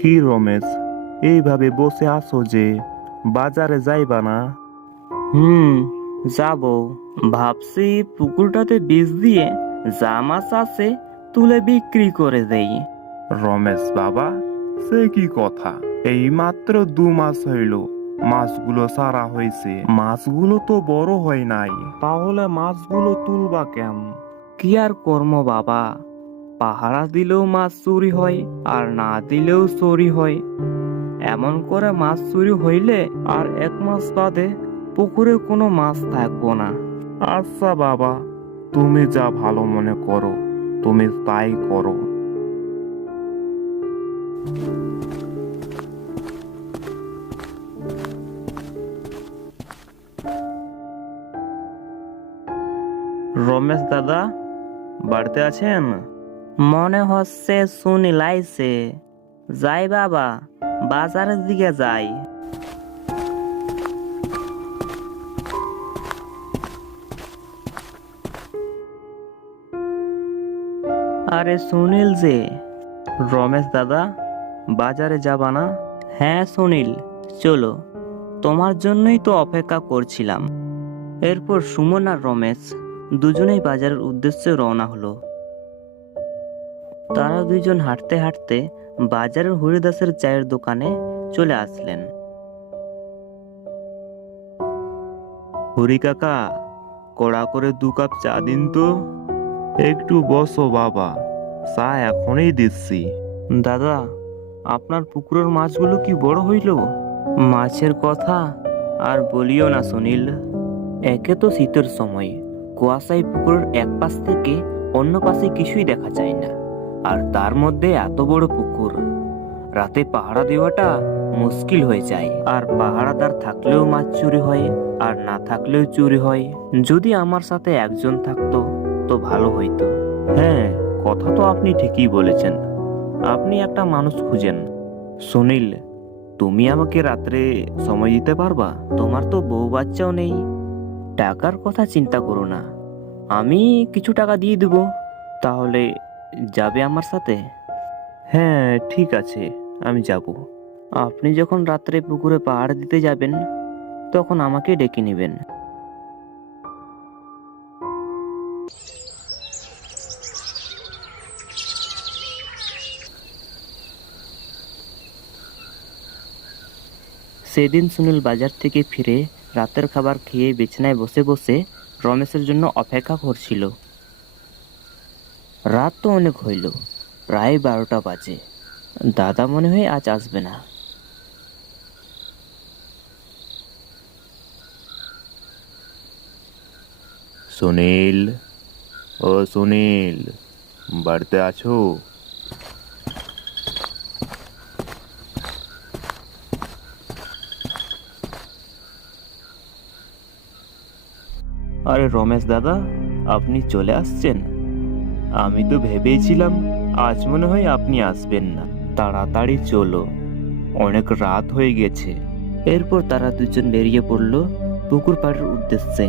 কি রমেশ, এইভাবে বসে আছো যে, বাজারে যাইবা না? যাব। ভাবছি পুকুরটাতে বীজ দিয়ে যা মাছ আছে তুলে বিক্রি করে দেই। রমেশ বাবা, সে কি কথা? এই মাত্র 2 মাস হইল মাছগুলো সারা হয়েছে, মাছগুলো তো বড় হয় নাই, তাহলে মাছগুলো তুলবা কেম? কি আর কর্ম বাবা, পাহারা দিলেও মাছ চুরি হয় আর না দিলেও চুরি হয়। এমন করে মাছ চুরি হইলে আর 1 মাস বাদে পুকুরে কোনো মাছ থাকবো না। আচ্ছা বাবা, তুমি যা ভালো মনে করো, তুমি তাই করো। রমেশ দাদা বাড়িতে আছেন? মনে হচ্ছে সুনীল আইছে। যাই বাবা, বাজারের দিকে যাই। আরে সুনীল যে। রমেশ দাদা, বাজারে যাবা না? হ্যাঁ সুনীল, চলো, তোমার জন্যই তো অপেক্ষা করছিলাম। এরপর সুমন আর রমেশ দুজনেই বাজারের উদ্দেশ্যে রওনা হলো। তারা দুইজন হাঁটতে হাঁটতে বাজারের হরিদাসের চায়ের দোকানে চলে আসলেন। হরি কাকা, কড়া করে 2 কাপ চা দিন তো। একটু বসো বাবা, চা এখনই দিচ্ছি। দাদা, আপনার পুকুরের মাছগুলো কি বড় হইল? মাছের কথা আর বলিও না সুনীল। একে তো শীতের সময়, কুয়াশায় পুকুরের এক পাশ থেকে অন্য পাশে কিছুই দেখা যায় না, আর তার মধ্যে এত বড় পুকুর। রাতে পাহারা দেওয়াটা মুশকিল হয়ে যায়, আর পাহারাদার থাকলেও মাছ চুরি হয় আর না থাকলেও চুরি হয়। যদি আমার সাথে একজন থাকতো তো ভালো হইতো। হ্যাঁ, কথা তো আপনি ঠিকই বলেছেন। আপনি একটা মানুষ খুঁজেন। সুনীল, তুমি আমাকে রাত্রে সময় দিতে পারবা? তোমার তো বউ বাচ্চাও নেই। টাকার কথা চিন্তা করো না, আমি কিছু টাকা দিয়ে দেব। তাহলে যাবে আমার সাথে? হ্যাঁ ঠিক আছে, আমি যাব। আপনি যখন রাত্রে পুকুরে পাহাড় দিতে যাবেন তখন আমাকে ডেকে নেবেন। সেদিন সুনীল বাজার থেকে ফিরে রাতের খাবার খেয়ে বিছানায় বসে বসে রমেশের জন্য অপেক্ষা করছিল। রাত তো অনেক হইল, প্রায় 12টা বাজে। দাদা মনে হয় আজ আসবে না। সুনীল, ও সুনীল, বাড়িতে আছো? আরে রমেশ দাদা, আপনি চলে আসছেন? আমি তো ভেবেছিলাম আজ মনে হয় আপনি আসবেন না। তাড়াতাড়ি চলো, অনেক রাত হয়ে গেছে। এরপর তারা দুজন বেরিয়ে পড়ল পুকুর পাড়ের উদ্দেশ্যে।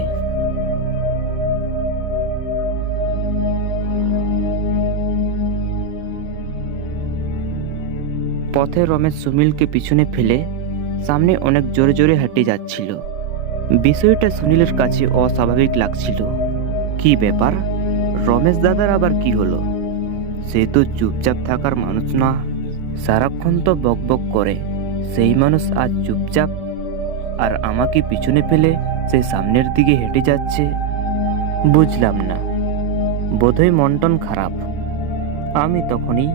পথে রমেশ সুনীলকে পিছনে ফেলে সামনে অনেক জোরে জোরে হেঁটে যাচ্ছিল। বিষয়টা সুনীলের কাছে অস্বাভাবিক লাগছিল। কি ব্যাপার, রমেশ দাদার আবার কি হলো? সে তো চুপচাপ থাকার মানুষ না, সারাক্ষণ তো বকবক করে। সেই মানুষ আজ চুপচাপ, আর আমাকে পিছনে ফেলে সে সামনের দিকে হেঁটে যাচ্ছে। বুঝলাম না, বোধহয় মন টন খারাপ। আমি তখনই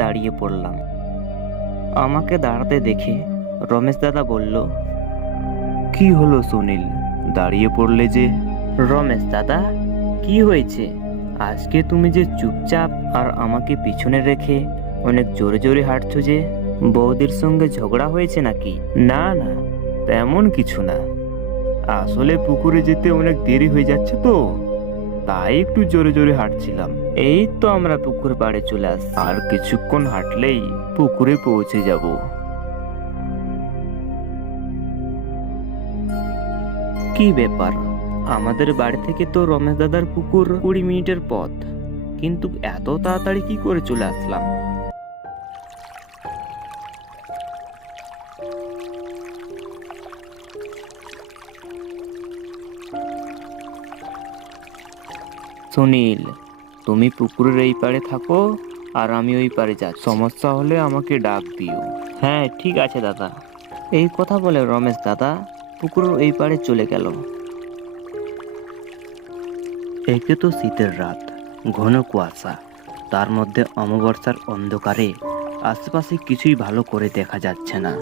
দাঁড়িয়ে পড়লাম। আমাকে দাঁড়াতে দেখে রমেশ দাদা বলল, কি হলো সুনীল, দাঁড়িয়ে পড়লে যে? রমেশ দাদা, কি হয়েছে? আজকে তুমি যে চুপচাপ আর আমাকে পিছনে রেখে অনেক জোরে জোরে হাঁটছো যে, বৌদির সঙ্গে ঝগড়া হয়েছে নাকি? না না, তেমন কিছু না। আসলে পুকুরে যেতে অনেক দেরি হয়ে যাচ্ছে তো, তাই একটু জোরে জোরে হাঁটছিলাম। এই তো আমরা পুকুর পাড়ে চলে আসছি। আর কিছুক্ষণ হাঁটলেই পুকুরে পৌঁছে যাব। কি ব্যাপার, আমাদের বাড়ি থেকে তো রমেশ দাদার পুকুর 20 মিনিটের পথ, কিন্তু এত তাড়াতাড়ি কি করে চলে আসলাম? সুনীল, তুমি পুকুরের এই পাড়ে থাকো আর আমি ওই পাড়ে যাচ্ছি। সমস্যা হলে আমাকে ডাক দিও। হ্যাঁ ঠিক আছে দাদা। এই কথা বলে রমেশ দাদা পুকুরের এই পাড়ে চলে গেল। একে তো শীতের রাত, ঘন কুয়াশা, তার মধ্যে অমাবস্যার অন্ধকারে আশেপাশে কিছুই ভালো করে দেখা যাচ্ছে না।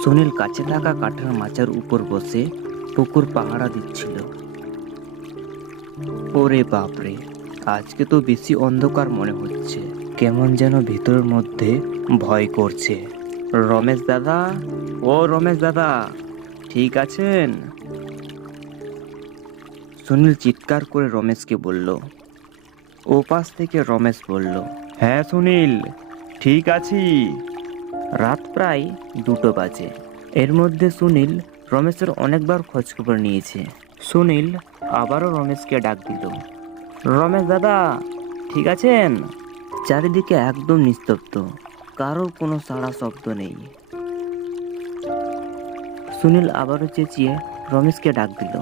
সুনীল কাছে থাকা কাঠের মাচার উপর বসে পুকুর পাহারা দিচ্ছিল। ওরে বাপরে, আজকে তো বেশি অন্ধকার মনে হচ্ছে, কেমন যেন ভিতরের মধ্যে ভয় করছে। রমেশ দাদা, ও রমেশ দাদা, ঠিক আছেন? সুনীল চিৎকার করে রমেশকে বলল। ও পাশ থেকে রমেশ বলল, হ্যাঁ সুনীল, ঠিক আছি। রাত প্রায় 2টো বাজে। এর মধ্যে সুনীল রমেশের অনেকবার খোঁজখবর নিয়েছে। সুনীল আবারও রমেশকে ডাক দিল, রমেশ দাদা, ঠিক আছেন? চারিদিকে একদম নিস্তব্ধ, কারোর কোনো সাড়া শব্দ নেই। সুনীল আবারও চেঁচিয়ে রমেশকে ডাক দিল,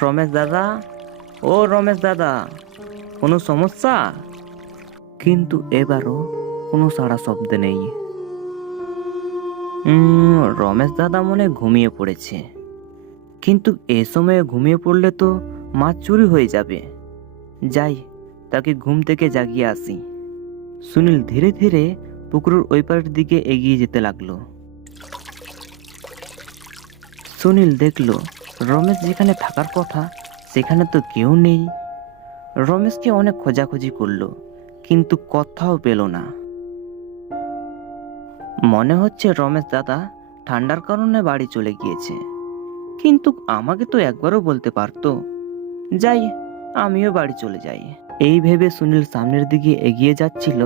রমেশ দাদা, ও রমেশ দাদা, কোনো সমস্যা? কিন্তু এবারও কোনো সাড়া শব্দ নেই। রমেশ দাদা মনে হয় ঘুমিয়ে পড়েছে, কিন্তু এ সময়ে ঘুমিয়ে পড়লে তো মাছ চুরি হয়ে যাবে। যাই, তাকে ঘুম থেকে জাগিয়ে আসি। সুনীল ধীরে ধীরে পুকুরের ওই পারের দিকে এগিয়ে যেতে লাগলো। সুনীল দেখলো রমেশ যেখানে থাকার কথা সেখানে তো কেউ নেই। রমেশকে অনেক খোঁজাখুঁজি করলো, কিন্তু কোথাও পেল না। মনে হচ্ছে রমেশ দাদা ঠান্ডার কারণে বাড়ি চলে গিয়েছে, কিন্তু আমাকে তো একবারও বলতে পারতো। যাই, আমিও বাড়ি চলে যাই। এই ভেবে সুনীল সামনের দিকে এগিয়ে যাচ্ছিল,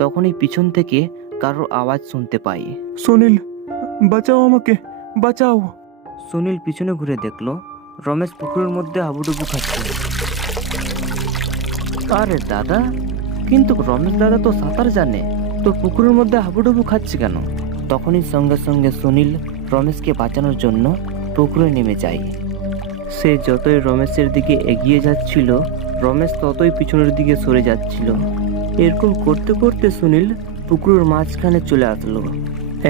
তখনই পিছন থেকে কারোর আওয়াজ শুনতে পাই। সুনীল, বাঁচাও আমাকে, বাঁচাও। সুনীল পিছনে ঘুরে দেখলো রমেশ পুকুরের মধ্যে হাবুডুবু খাচ্ছে। আরে দাদা, কিন্তু রমেশ দাদা তো সাঁতার জানে, তো পুকুরের মধ্যে হাবুডুবু খাচ্ছে কেন? তখনই সঙ্গে সঙ্গে সুনীল রমেশকে বাঁচানোর জন্য পুকুরে নেমে যায়। সে যতই রমেশের দিকে এগিয়ে যাচ্ছিল, রমেশ ততই পিছনের দিকে সরে যাচ্ছিল। এরকম করতে করতে সুনীল পুকুরের মাঝখানে চলে আসলো।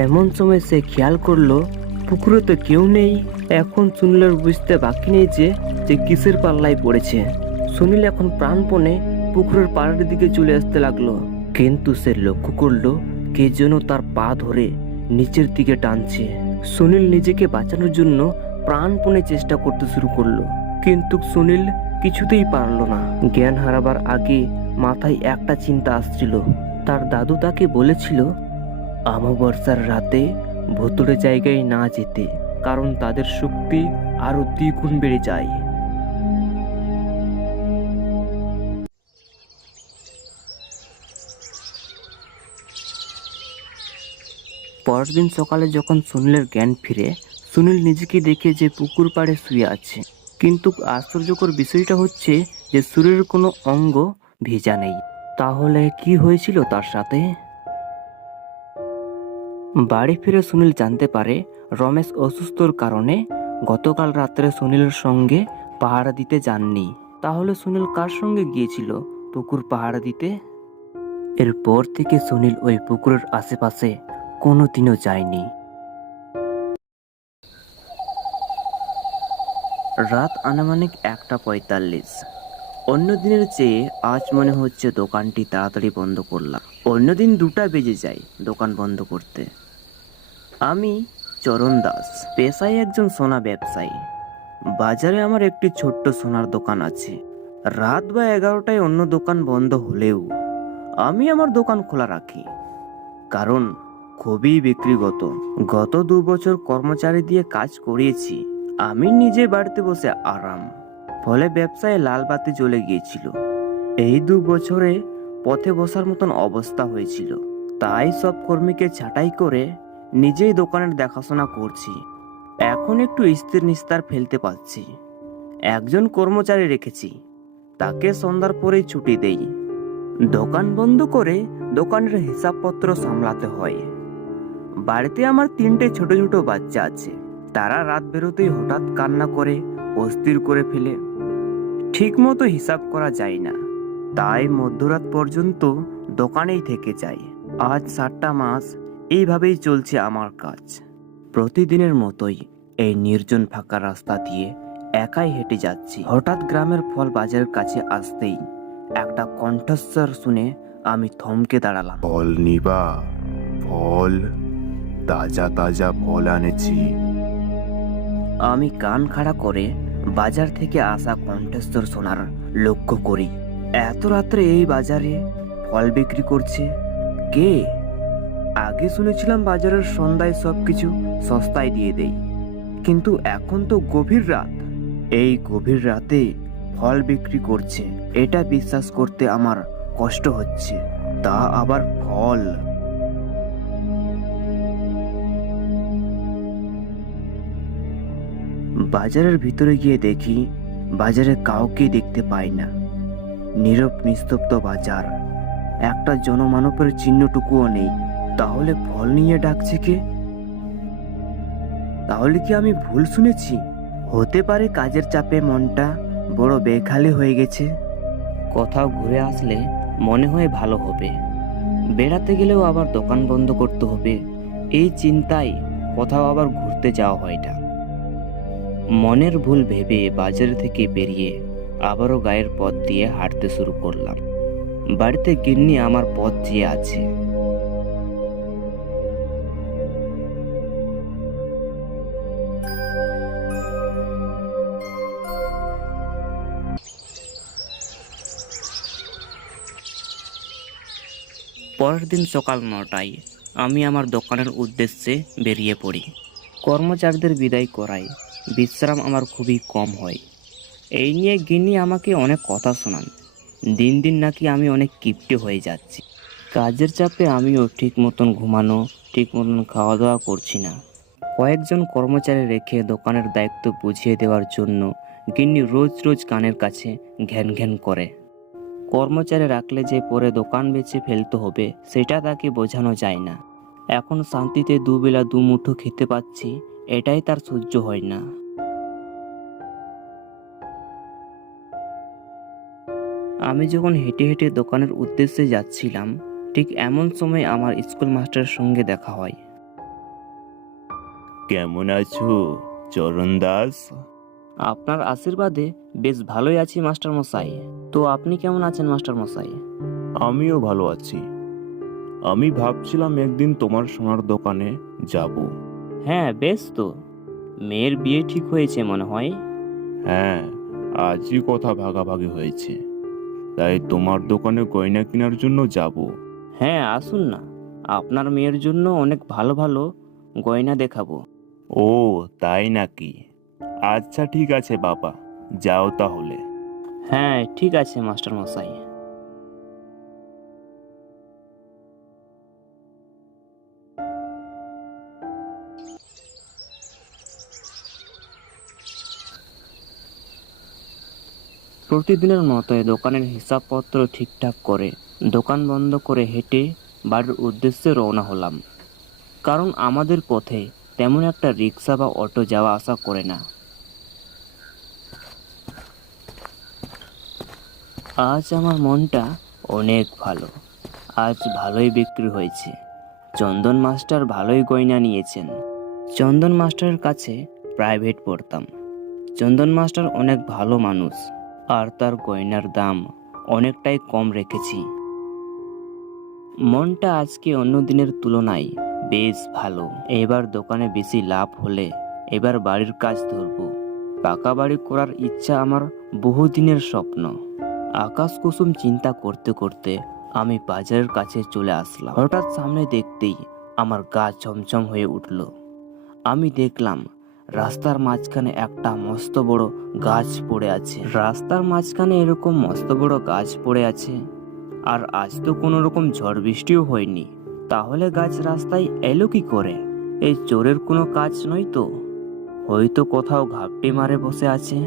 এমন সময় সে খেয়াল করলো পুকুরে তো কেউ নেই। এখন সুনীলের বুঝতে বাকি নেই যে কিসের পাল্লায় পড়েছে। সুনীল এখন প্রাণপণে পুকুরের পাড়ের দিকে চলে আসতে লাগলো, কিন্তু সে লক্ষ্য করলো কে যেন তার পা ধরে নিচের দিকে টানছে। সুনীল নিজেকে বাঁচানোর জন্য প্রাণপণে চেষ্টা করতে শুরু করলো, কিন্তু সুনীল কিছুতেই পারলো না। জ্ঞান হারাবার আগে মাথায় একটা চিন্তা আসছিল। তার দাদু তাকে বলেছিল অমাবস্যার রাতে ভুতুড়ে জায়গায় না যেতে, কারণ তাদের শক্তি আরো দ্বিগুণ বেড়ে যায়। পরের দিন সকালে যখন সুনীলের জ্ঞান ফিরে, সুনীল নিজেকে দেখে যে পুকুর পাড়ে শুয়ে আছে, কিন্তু আশ্চর্যকর বিষয়টা হচ্ছে যে শরীরের কোনো অঙ্গ ভেজা নেই। তাহলে কি হয়েছিল তার সাথে? বাড়ি ফিরে সুনীল জানতে পারে রমেশ অসুস্থর কারণে গতকাল রাত্রে সুনীলের সঙ্গে পাহারা দিতে যাননি। তাহলে সুনীল কার সঙ্গে গিয়েছিল পুকুর পাহারা দিতে? এরপর থেকে সুনীল ওই পুকুরের আশেপাশে কোনোদিনও যায়নি। রাত আনুমানিক 1:45। অন্য দিনের চেয়ে আজ মনে হচ্ছে দোকানটি তাড়াতাড়ি বন্ধ করলাম। অন্যদিন 2টা বেজে যায় দোকান বন্ধ করতে। আমি চরণ দাস, পেশায় একজন সোনা ব্যবসায়ী। বাজারে আমার একটি ছোট্ট সোনার দোকান আছে। রাত বা 11টায় অন্য দোকান বন্ধ হলেও আমি আমার দোকান খোলা রাখি, কারণ খুবই বিক্রিগত। গত 2 বছর কর্মচারী দিয়ে কাজ করিয়েছি, আমি নিজে বাড়িতে বসে আরাম। ফলে ব্যবসায় লাল বাতি জ্বলে গিয়েছিল। এই 2 বছরে পথে বসার মতন অবস্থা হয়েছিল। তাই সব কর্মীকে ছাঁটাই করে নিজেই দোকানের দেখাশোনা করছি। এখন একটু স্থির নিস্তার ফেলতে পারছি। একজন কর্মচারী রেখেছি, তাকে সন্ধ্যার পরেই ছুটি দেই। দোকান বন্ধ করে দোকানের হিসাবপত্র সামলাতে হয়। বাড়িতে আমার 3টে ছোট ছোট বাচ্চা আছে। তারা রাত বেরোতেই হঠাৎ কান্না করে অস্থির করে ফেলে। ঠিকমতো হিসাব করা যায় না, তাই মধ্যরাত পর্যন্ত দোকানেই থেকে যাই। আজ 7টা মাস এইভাবেই চলছে আমার কাজ। প্রতিদিনের মতোই এই নির্জন ফাঁকা রাস্তা দিয়ে একাই হেঁটে যাচ্ছি। হঠাৎ গ্রামের ফল বাজারের কাছে আসতেই একটা কণ্ঠস্বর শুনে আমি থমকে দাঁড়ালাম। ফল নিবা? ফল, তাজা তাজা ফল আনেছি। আমি কান খাড়া করে বাজার থেকে আসা কণ্ঠস্বর শোনার লক্ষ্য করি। এত রাত্রে এই বাজারে ফল বিক্রি করছে কে? আগে শুনেছিলাম বাজারের সন্ধ্যায় সবকিছু সস্তায় দিয়ে দেয়, কিন্তু এখন তো গভীর রাত। এই গভীর রাতে ফল বিক্রি করছে, এটা বিশ্বাস করতে আমার কষ্ট হচ্ছে। তা আবার ফল। বাজারের ভিতরে গিয়ে দেখি বাজারে কাউকে দেখতে পাই না। নীরব নিস্তব্ধ বাজার, একটা জনমানবের চিহ্নটুকুও নেই। তাহলে ফল নিয়ে ডাকছে কে? তাহলে কি আমি ভুল শুনেছি? হতে পারে কাজের চাপে মনটা বড় বেখালি হয়ে গেছে। কোথাও ঘুরে আসলে মনে হয় ভালো হবে, বেড়াতে গেলেও আবার দোকান বন্ধ করতে হবে। এই চিন্তায় কোথাও আবার ঘুরতে যাওয়া হয় না। মনের ভুল ভেবে বাজার থেকে বেরিয়ে আবারও গায়ের পথ দিয়ে হাঁটতে শুরু করলাম। বাড়িতে গিন্নি আমার পথ চেয়ে আছে। পরের দিন সকাল 9টায় আমি আমার দোকানের উদ্দেশ্যে বেরিয়ে পড়ি। কর্মচারীদের বিদায় করাই, বিশ্রাম আমার খুবই কম হয়। এই নিয়ে গিন্নি আমাকে অনেক কথা শোনান। দিন দিন নাকি আমি অনেক কিপ্টে হয়ে যাচ্ছি। কাজের চাপে আমিও ঠিক মতন ঘুমানো, ঠিক মতন খাওয়া দাওয়া করছি না। কয়েকজন কর্মচারী রেখে দোকানের দায়িত্ব বুঝিয়ে দেওয়ার জন্য গিন্নি রোজ রোজ কানের কাছে ঘ্যান ঘ্যান করে। কর্মচারী রাখলে যে পরে দোকান বেচে ফেলতে হবে সেটা তাকে বোঝানো যায় না। এখন শান্তিতে দুবেলা দুমুঠো খেতে পাচ্ছি, এটাই তার সহ্য হয় না। আমি যখন হেঁটে হেঁটে দোকানের উদ্দেশ্যে যাচ্ছিলাম, ঠিক এমন সময় আমার স্কুল মাস্টারের সঙ্গে দেখা হয়। কেমন আছো চরণ দাস? আপনার আশীর্বাদে বেশ ভালোই আছি মাস্টার মশাই। তো আপনি কেমন আছেন মাস্টার মশাই? আমিও ভালো আছি। আমি ভাবছিলাম একদিন তোমার সোনার দোকানে যাব। হ্যাঁ, বেশ তো। মেয়ের বিয়ে ঠিক হয়েছে মনে হয়। হ্যাঁ, আজই কথা ভাগাভাগি হয়েছে, তাই তোমার দোকানে গয়না কেনার জন্য যাব। হ্যাঁ, আসুন না, আপনার মেয়ের জন্য অনেক ভালো ভালো গয়না দেখাবো। ও তাই নাকি? আচ্ছা ঠিক আছে বাবা, যাও তাহলে। হ্যাঁ ঠিক আছে মাস্টার মশাই। প্রতিদিনের মতোই দোকানের হিসাবপত্র ঠিকঠাক করে দোকান বন্ধ করে হেঁটে বাড়ির উদ্দেশ্যে রওনা হলাম। কারণ আমাদের পথে তেমন একটা রিক্সা বা অটো যাওয়া আসা করে না। আজ আমার মনটা অনেক ভালো। আজ ভালোই বিক্রি হয়েছে। চন্দন মাস্টার ভালোই গয়না নিয়েছেন। চন্দন মাস্টারের কাছে প্রাইভেট পড়তাম। চন্দন মাস্টার অনেক ভালো মানুষ, আর তার গয়নার দাম অনেকটাই কম রেখেছি। মনটা আজকে অন্য দিনের তুলনায় বেশ ভালো। এবার দোকানে বেশি লাভ হলে এবার বাড়ির কাজ ধরবো। পাকা বাড়ি করার ইচ্ছা আমার বহুদিনের স্বপ্ন। আকাশ কুসুম চিন্তা করতে করতে আমি বাজারের কাছে চলে আসলাম। হঠাৎ সামনে দেখতেই আমার গা ছমছম হয়ে উঠল। আমি দেখলাম রাস্তার মাঝখানে একটা মস্ত বড় গাছ পড়ে আছে। রাস্তার মাঝখানে এরকম মস্ত বড় গাছ পড়ে আছে, আর আজ তো কোনো রকম ঝড় বৃষ্টিও হয়নি। তাহলে গাছ রাস্তায় এলো কি করে? এই চোরের কোনো কাজ নয় তো? হয়তো কোথাও ঘাপটি মারে বসে আছে।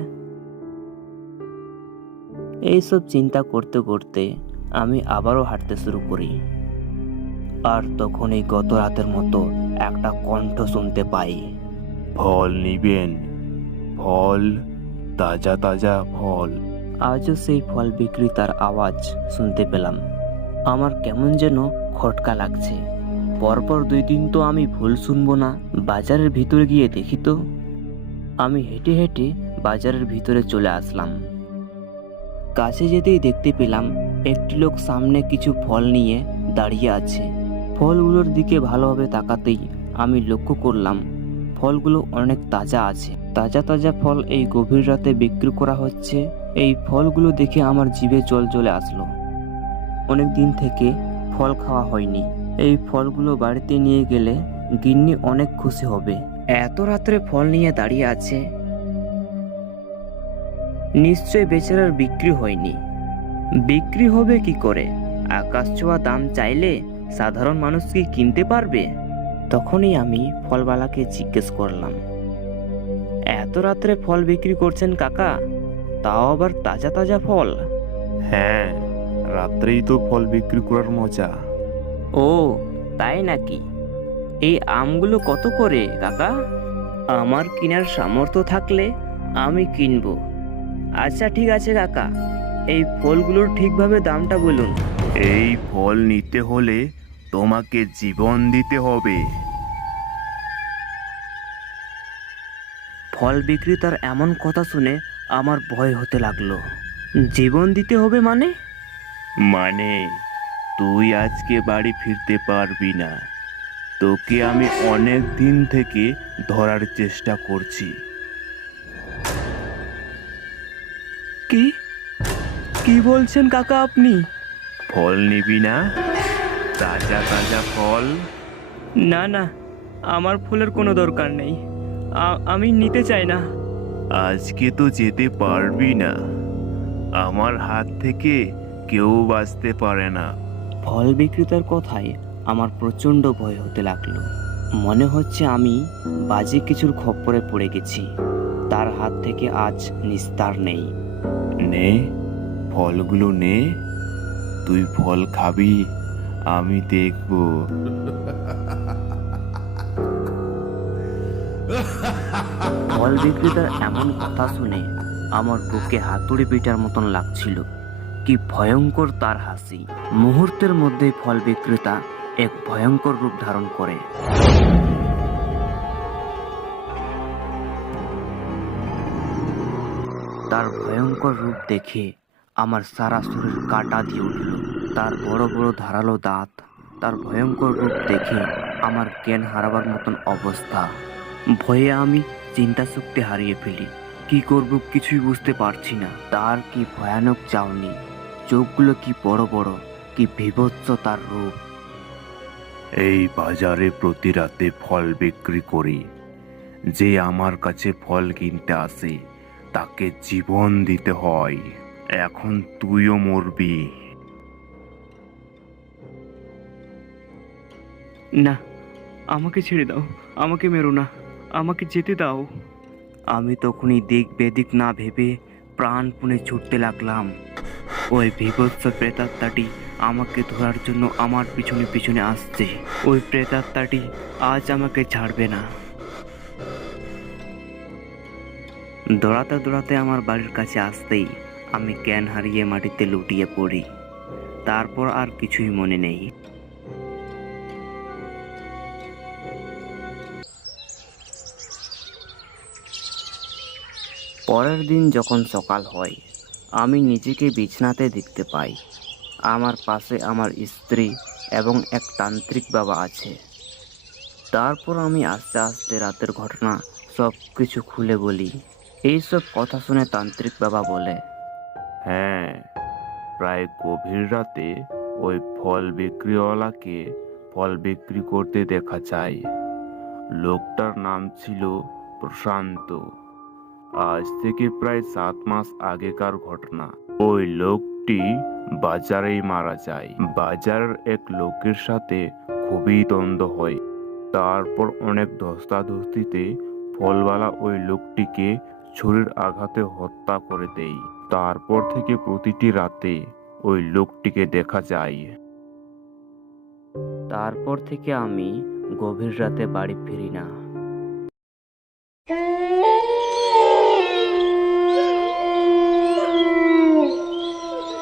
এইসব চিন্তা করতে করতে আমি আবারও হাঁটতে শুরু করি। আর তখনই গত রাতের মতো একটা কণ্ঠ শুনতে পাই। ফল নিবেন? ফল, তাজা তাজা ফল। আজও সেই ফল বিক্রেতার আওয়াজ শুনতে পেলাম। আমার কেমন যেন খটকা লাগছে। পরপর 2 দিন তো আমি ভুল শুনবো না। বাজারের ভিতরে গিয়ে দেখি তো। আমি হেঁটে হেঁটে বাজারের ভিতরে চলে আসলাম। কাছে যেতেই দেখতে পেলাম একটি লোক সামনে কিছু ফল নিয়ে দাঁড়িয়ে আছে। ফলগুলোর দিকে ভালোভাবে তাকাতেই আমি লক্ষ্য করলাম ফলগুলো অনেক তাজা আছে। তাজা তাজা ফল এই গভীর রাতে বিক্রি করা হচ্ছে। এই ফলগুলো দেখে আমার জিভে জল চলে আসলো। অনেক দিন থেকে ফল খাওয়া হয়নি। এই ফলগুলো বাড়িতে নিয়ে গেলে গিন্নি অনেক খুশি হবে। এত রাত্রে ফল নিয়ে দাঁড়িয়ে আছে, নিশ্চয় বেচারার বিক্রি হয়নি। বিক্রি হবে কি করে? আকাশ ছোঁয়া দাম চাইলে সাধারণ মানুষ কি কিনতে পারবে? তখনই আমি ফলওয়ালাকে জিজ্ঞেস করলাম, এত রাত্রে ফল বিক্রি করছেন কাকা? তাও আবার তাজা তাজা ফল? হ্যাঁ, রাত্রেই তো ফল বিক্রি করার মজা। ও তাই নাকি? এই আমগুলো কত করে কাকা? আমার কেনার সামর্থ্য থাকলে আমি কিনবো। আচ্ছা ঠিক আছে কাকা, এই ফলগুলোর ঠিকভাবে দামটা বলুন। এই ফল নিতে হলে তোমাকে জীবন দিতে হবে। ফল বিক্রেতার এমন কথা শুনে আমার ভয় হতে লাগলো। জীবন দিতে হবে মানে? মানে তুই আজকে বাড়ি ফিরতে পারবি না। তোকে আমি অনেক দিন থেকে ধরার চেষ্টা করছি। কি কি বলছেন কাকা আপনি? ফল নিবি না? তাজা তাজা ফল। না না, আমার ফুলের কোনো দরকার নেই। আমি নিতে চাই না। আজকে তো যেতে পারবি না। আমার হাত থেকে কেউ বাঁচতে পারে না। ফল বিক্রেতার কথায় আমার প্রচণ্ড ভয় হতে লাগলো। মনে হচ্ছে আমি বাজে কিছুর খপ্পরে পড়ে গেছি। তার হাত থেকে আজ নিস্তার নেই। নে, ফলগুলো নে। তুই ফল খাবি, আমি দেখব। ফল বিক্রেতার এমন কথা শুনে আমার বুকে হাতুড়ি পিটার মতন লাগছিল। কি ভয়ঙ্কর তার হাসি! মুহূর্তের মধ্যেই ফল বিক্রেতা এক ভয়ঙ্কর রূপ ধারণ করে। তার ভয়ঙ্কর রূপ দেখে আমার সারা শরীর কাঁটা দিয়ে উঠল। তার বড় বড় ধারালো দাঁত, তার ভয়ঙ্কর রূপ দেখে আমার জ্ঞান হারাবার মতন অবস্থা। ভয়ে আমি চিন্তা শক্তি হারিয়ে ফেলি। কি করব কিছুই বুঝতে পারছি না। তার কি ভয়ানক চাউনি, চোখগুলো কি বড় বড়, কি বীভৎস তার রূপ! এই বাজারে প্রতি রাতে ফল বিক্রি করি। যে আমার কাছে ফল কিনতে আসে তাকে জীবন দিতে হয়। এখন তুইও মরবি। না, আমাকে ছেড়ে দাও, আমাকে মেরো না, আমাকে যেতে দাও। আমি তখনই দিক বেদিক না ভেবে প্রাণপণে ছুটতে লাগলাম। ওই বীভৎস প্রেতাত্মাটি আমাকে ধরার জন্য আমার পিছনে পিছনে আসছে। ওই প্রেতাত্মাটি আজ আমাকে ছাড়বে না। দৌড়াতে দৌড়াতে আমার বাড়ির কাছে আসতেই আমি জ্ঞান হারিয়ে মাটিতে লুটিয়ে পড়ি। তারপর আর কিছুই মনে নেই। পরের দিন যখন সকাল হয়, আমি নিজেকে বিছানাতে দেখতে পাই। আমার পাশে আমার স্ত্রী এবং এক তান্ত্রিক বাবা আছে। তারপর আমি আস্তে আস্তে রাতের ঘটনা সব কিছু খুলে বলি। এইসব কথা শুনে তান্ত্রিক বাবা বলে, হ্যাঁ, প্রায় গভীর রাতে ওই ফল বিক্রিওয়ালাকে ফল বিক্রি করতে দেখা যায়। লোকটার নাম ছিল প্রশান্ত। আজ থেকে প্রায় 7 মাস আগেকার ঘটনা। ওই লোকটি বাজারেই মারা যায়। বাজারের এক লোকের সাথে খুবই দ্বন্দ্ব হয়। তারপর অনেক ধস্তাধস্তিতে ফলওয়ালা ওই লোকটিকে ছুরির আঘাতে হত্যা করে দেয়। তারপর থেকে প্রতিটি রাতে ওই লোকটিকে দেখা যায়। তারপর থেকে আমি গভীর রাতে বাড়ি ফিরি না।